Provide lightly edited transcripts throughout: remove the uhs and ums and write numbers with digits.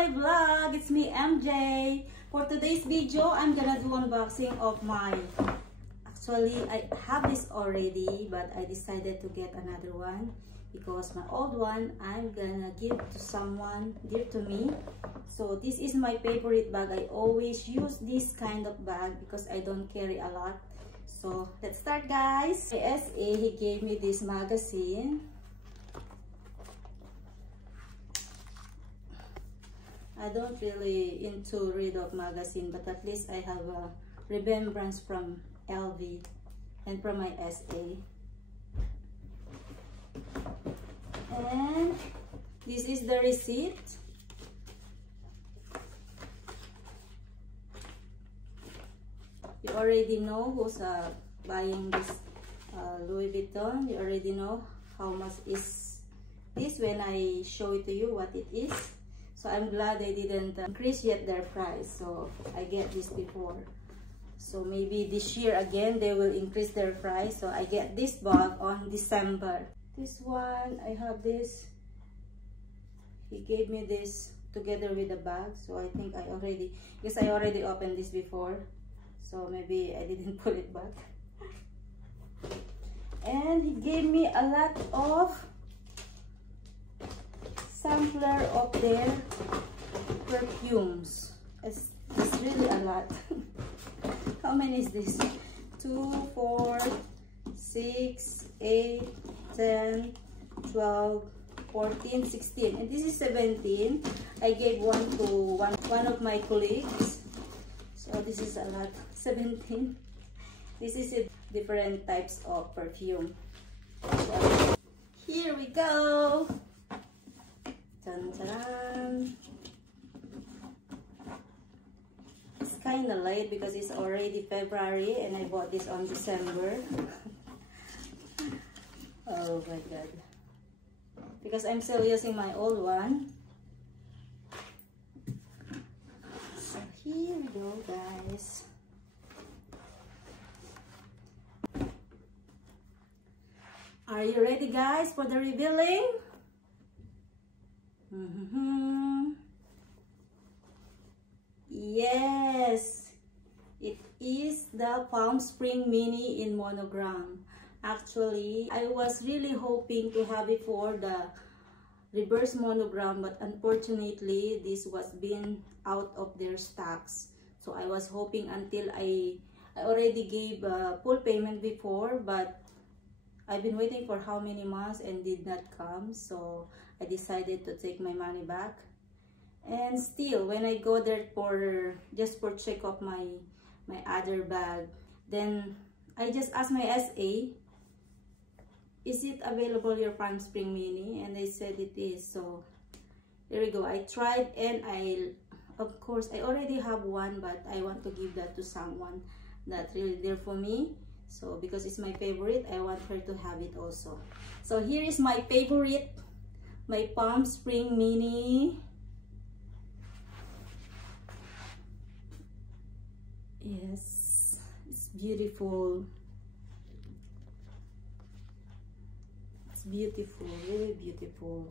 my vlog. It's me, MJ. For today's video, I'm gonna do unboxing of my... Actually, I have this already, but I decided to get another one because my old one I'm gonna give to someone dear to me. So this is my favorite bag. I always use this kind of bag because I don't carry a lot. So let's start, guys. SA, he gave me this magazine. I don't really into read of magazine, but at least I have a remembrance from LV and from my SA. And this is the receipt. You already know who's buying this Louis Vuitton. You already know how much is this when I show it to you what it is. So I'm glad they didn't increase yet their price. So I get this before. So maybe this year again they will increase their price. So I get this bag on December. This one, I have this. He gave me this together with the bag. So I think I already, because I already opened this before. So maybe I didn't put it back. And he gave me a lot of sampler of their perfumes. It's really a lot. How many is this? 2, 4, 6, 8, 10, 12, 14, 16. And this is 17. I gave one to one of my colleagues. So this is a lot. 17. This is a different types of perfume. So here we go. Dun, dun. It's kind of late because it's already February and I bought this on December. Oh my god. Because I'm still using my old one. So here we go, guys. Are you ready, guys, for the revealing? Yes, it is the Palm Spring Mini in monogram. Actually, I was really hoping to have it for the reverse monogram, but unfortunately this was been out of their stocks. So I was hoping until I already gave full payment before, but I've been waiting for how many months and did not come. So I decided to take my money back. And still, when I go there for just for check of my other bag, then I just asked my SA, is it available, your Palm Spring Mini? And they said it is. So there we go. I tried, and of course I already have one, but I want to give that to someone that's really dear for me. So because it's my favorite, I want her to have it also. So here is my favorite, my Palm Spring Mini. Yes, it's beautiful. It's beautiful, really beautiful.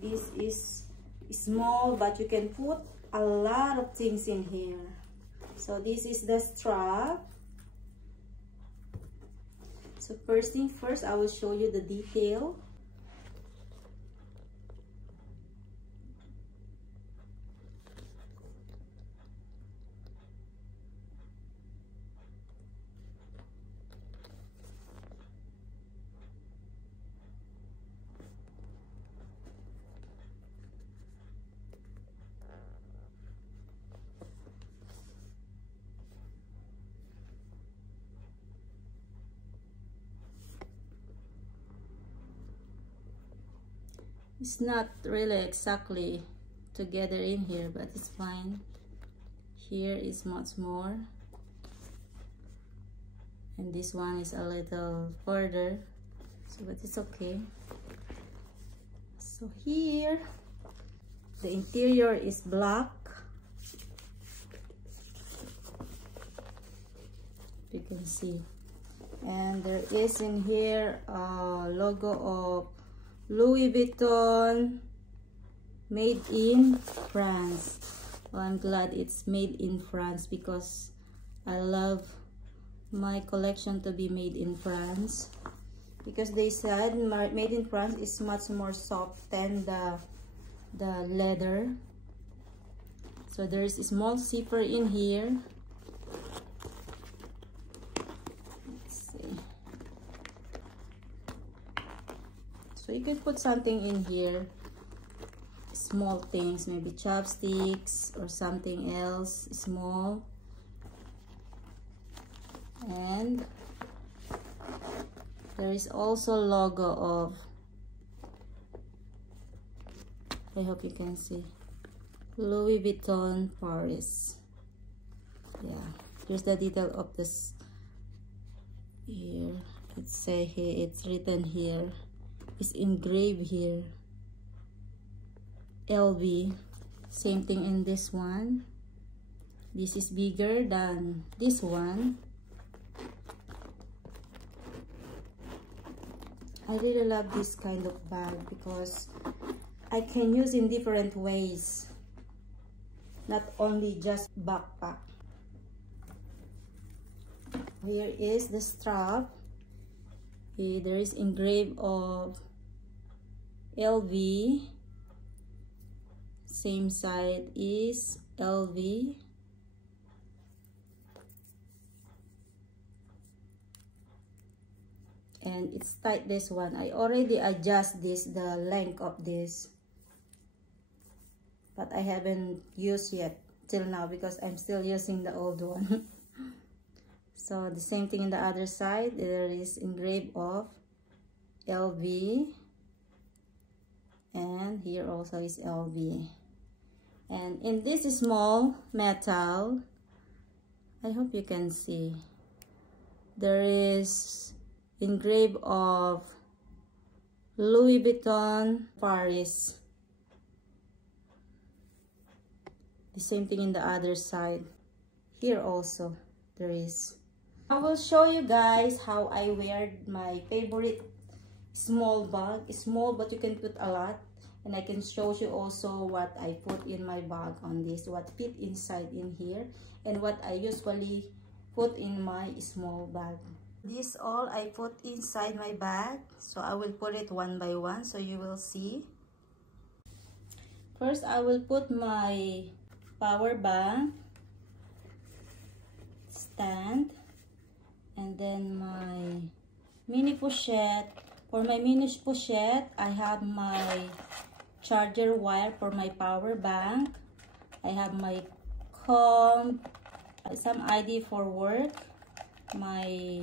This is small, but you can put a lot of things in here. So this is the strap. So first thing first, I will show you the detail. It's not really exactly together in here, but it's fine. Here is much more, and this one is a little further, so but it's okay. So here the interior is black. You can see, and there is in here a logo of Louis Vuitton made in France. Well, I'm glad it's made in France because I love my collection to be made in France, because they said made in France is much more soft than the leather. So there is a small zipper in here. Let's see. So you can put something in here, small things, maybe chopsticks or something else small. And there is also logo of, I hope you can see, Louis Vuitton Paris. Yeah, here's the detail of this here. It's say here, it's written here, it's engraved here, LV. Same thing in this one. This is bigger than this one. I really love this kind of bag because I can use in different ways, not only just backpack. Here is the strap. There is engraved of LV. Same side is LV. And it's tight, this one. I already adjust this, the length of this, but I haven't used yet till now because I'm still using the old one. So the same thing in the other side. There is engraved of LV, and here also is LV. And in this small metal, I hope you can see, there is engraved of Louis Vuitton Paris. The same thing in the other side. Here also there is. I will show you guys how I wear my favorite small bag. Small, but you can put a lot. And I can show you also what I put in my bag on this, what fit inside in here, and what I usually put in my small bag. This all I put inside my bag, so I will put it one by one so you will see. First, I will put my power bank stand, and then my mini pochette. For my mini pochette, I have my charger wire for my power bank. I have my comb, some ID for work, my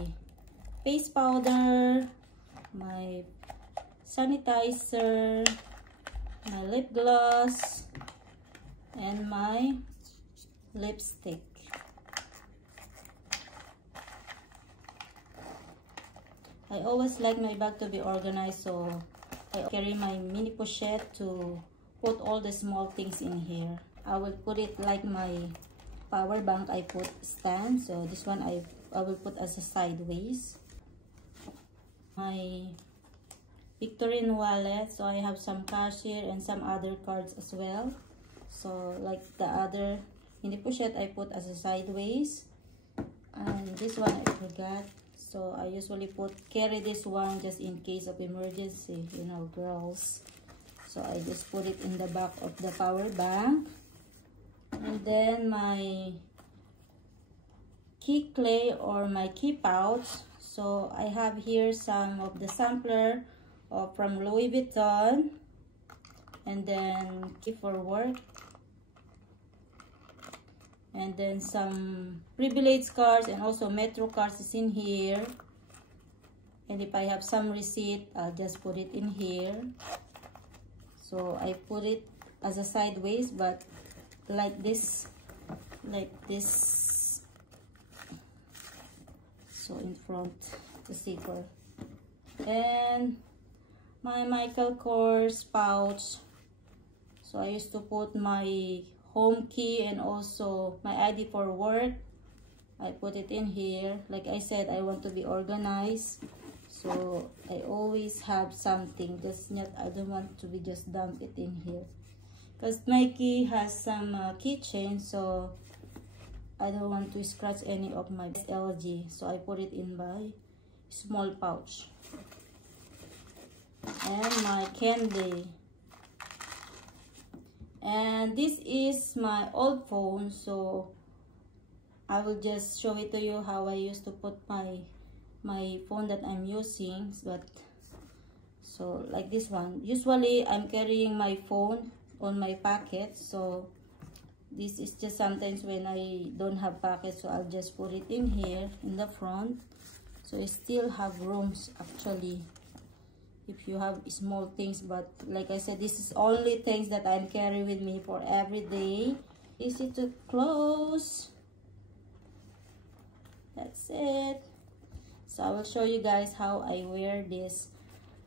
face powder, my sanitizer, my lip gloss, and my lipstick. I always like my bag to be organized, so I carry my mini pochette to put all the small things in here. I will put it like my power bank I put stand, so this one I will put as a sideways. My Victorine wallet, so I have some cash here and some other cards as well. So like the other mini pochette I put as a sideways, and this one I forgot, so I usually carry this one just in case of emergency, you know, girls. So I just put it in the back of the power bank. And then my key clay or my key pouch. So I have here some of the sampler from Louis Vuitton, and then key for work, and then some privilege cards and also metro cards is in here. And if I have some receipt, I'll just put it in here. So I put it as a sideways, but like this, so in front the zipper. And my Michael Kors pouch, so I used to put my home key and also my ID for work. I put it in here. Like I said, I want to be organized, so I always have something. Just not, I don't want to be just dump it in here. because my key has some keychain, so I don't want to scratch any of my LG, so I put it in my small pouch. And my candy. And this is my old phone, so I will just show it to you how I used to put my phone that I'm using. But so like this one, usually I'm carrying my phone on my pocket, so this is just sometimes when I don't have pockets, so I'll just put it in here in the front, so I still have rooms actually if you have small things. But like I said, this is only things that I'm carrying with me for every day. Easy to close. That's it. So I will show you guys how I wear this,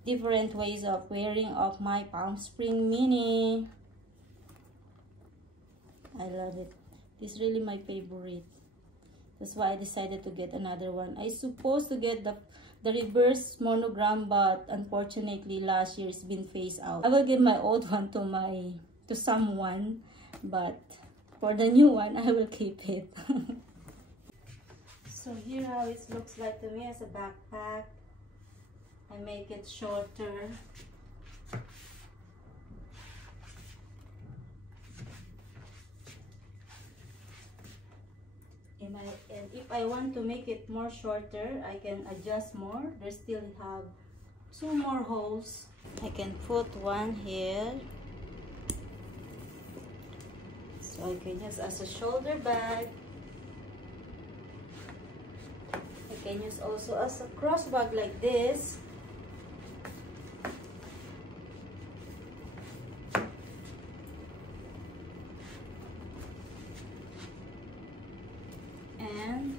different ways of wearing of my Palm Spring Mini. I love it. This is really my favorite. That's why I decided to get another one. I supposed to get the reverse monogram, but unfortunately last year it's been phased out. I will give my old one to someone, but for the new one I will keep it. So here how it looks like to me as a backpack. I make it shorter. And if I want to make it more shorter, I can adjust more. There still have 2 more holes. I can put one here, so I can use as a shoulder bag. I can use also as a cross bag like this. And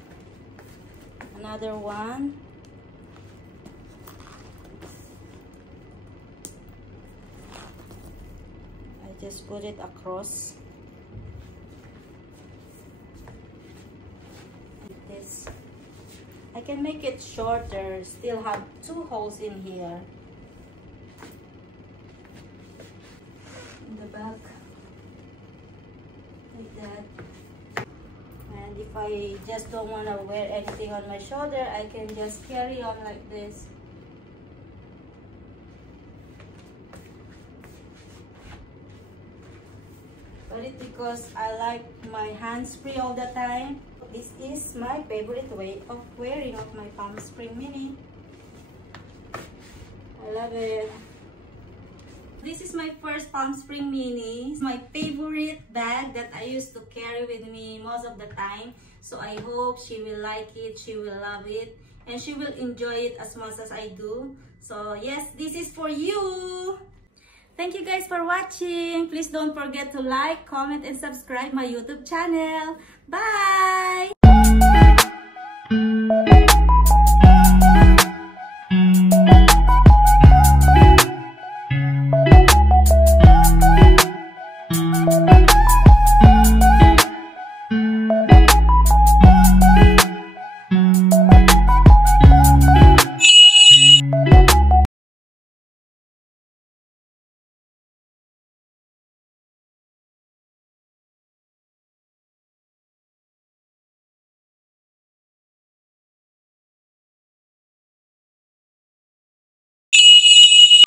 another one. I just put it across like this. I can make it shorter, still have 2 holes in here in the back like that. And if I just don't want to wear anything on my shoulder, I can just carry on like this. But it's because I like my hands free all the time. This is my favorite way of wearing of my Palm Spring Mini. I love it. This is my first Palm Spring Mini. It's my favorite bag that I used to carry with me most of the time. So I hope she will like it, she will love it, and she will enjoy it as much as I do. So yes, this is for you. Thank you guys for watching. Please don't forget to like, comment, and subscribe my YouTube channel. Bye!